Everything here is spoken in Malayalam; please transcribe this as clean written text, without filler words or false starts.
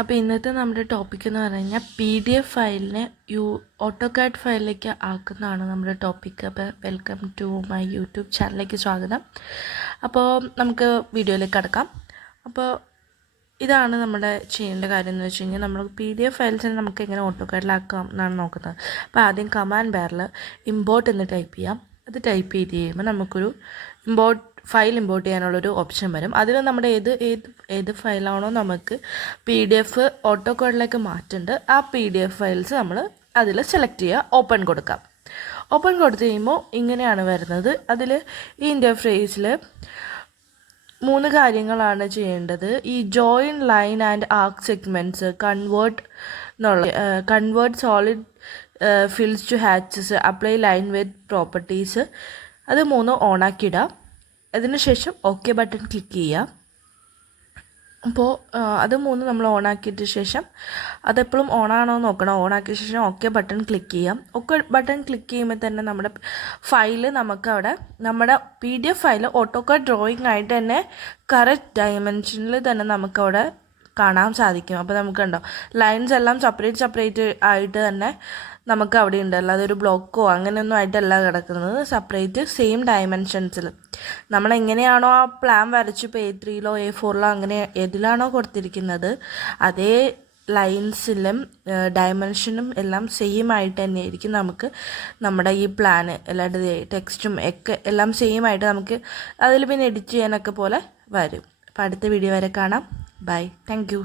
അപ്പോൾ ഇന്നത്തെ നമ്മുടെ ടോപ്പിക് എന്ന് പറഞ്ഞു കഴിഞ്ഞാൽ PDF ഫയലിനെ ഓട്ടോകാഡ് ഫയലിലേക്ക് ആക്കുന്നതാണ് നമ്മുടെ ടോപ്പിക്. അപ്പോൾ വെൽക്കം ടു മൈ യൂട്യൂബ് ചാനലിലേക്ക് സ്വാഗതം. അപ്പോൾ നമുക്ക് വീഡിയോയിലേക്ക് കടക്കാം. അപ്പോൾ ഇതാണ് നമ്മുടെ ചെയ്യേണ്ട കാര്യം എന്ന് വെച്ച് കഴിഞ്ഞാൽ നമ്മൾ PDF ഫയൽസിനെ നമുക്ക് എങ്ങനെ ഓട്ടോകാഡിലാക്കാം എന്നാണ് നോക്കുന്നത്. അപ്പോൾ ആദ്യം കമാൻഡ് ബാറിൽ ഇമ്പോർട്ട് എന്ന് ടൈപ്പ് ചെയ്യാം. അത് ടൈപ്പ് ചെയ്ത് കഴിയുമ്പോൾ നമുക്കൊരു ഫയൽ ഇമ്പോർട്ട് ചെയ്യാനുള്ളൊരു ഓപ്ഷൻ വരും. അതിൽ നമ്മുടെ ഏത് ഫയലാണോ നമുക്ക് PDF ഓട്ടോകാഡിലേക്ക് മാറ്റുന്നുണ്ട് ആ PDF ഫയൽസ് നമ്മൾ അതിൽ സെലക്ട് ചെയ്യുക, ഓപ്പൺ കൊടുക്കാം. ഓപ്പൺ കൊടുത്തു കഴിയുമ്പോൾ ഇങ്ങനെയാണ് വരുന്നത്. അതിൽ ഈ ഇൻ്റർഫേസിൽ 3 കാര്യങ്ങളാണ് ചെയ്യേണ്ടത്. ഈ join line and arc segments, convert solid fills to hatches, apply line with properties, അത് 3 ഓണാക്കിയിടാം. അതിനുശേഷം ഓക്കെ ബട്ടൺ ക്ലിക്ക് ചെയ്യുക. അപ്പോൾ അത് 3 നമ്മൾ ഓണാക്കിയിട്ട് ശേഷം അതെപ്പോഴും ഓണാണോ നോക്കണം. ഓണാക്കിയ ശേഷം ഓക്കെ ബട്ടൺ ക്ലിക്ക് ചെയ്യാം. ഓക്കെ ബട്ടൺ ക്ലിക്ക് ചെയ്യുമ്പോൾ തന്നെ നമ്മുടെ ഫയൽ നമുക്കവിടെ നമ്മുടെ PDF ഫയൽ ഓട്ടോകാഡ് ഡ്രോയിങ് ആയിട്ട് തന്നെ കറക്റ്റ് ഡയമെൻഷനിൽ തന്നെ നമുക്കവിടെ കാണാൻ സാധിക്കും. അപ്പോൾ നമുക്ക് കണ്ടോ ലൈൻസ് എല്ലാം സെപ്പറേറ്റ് ആയിട്ട് തന്നെ നമുക്ക് അവിടെ ഉണ്ട്. അല്ലാതെ ഒരു ബ്ലോക്കോ അങ്ങനെയൊന്നും ആയിട്ടല്ല കിടക്കുന്നത്, സെപ്പറേറ്റ് സെയിം ഡയമെൻഷൻസിൽ നമ്മളെങ്ങനെയാണോ ആ പ്ലാൻ വരച്ച് ഇപ്പോൾ A3-ലോ A4-ലോ അങ്ങനെ ഏതിലാണോ കൊടുത്തിരിക്കുന്നത് അതേ ലൈൻസിലും ഡയമെൻഷനും എല്ലാം സെയിം ആയിട്ട് തന്നെയായിരിക്കും നമുക്ക് നമ്മുടെ ഈ പ്ലാന് അല്ലാണ്ട് ടെക്സ്റ്റും ഒക്കെ എല്ലാം സെയിം ആയിട്ട് നമുക്ക് അതിൽ പിന്നെ എഡിറ്റ് ചെയ്യാനൊക്കെ പോലെ വരും. അപ്പോൾ അടുത്ത വീഡിയോ വരെ കാണാം. ബൈ. Thank you.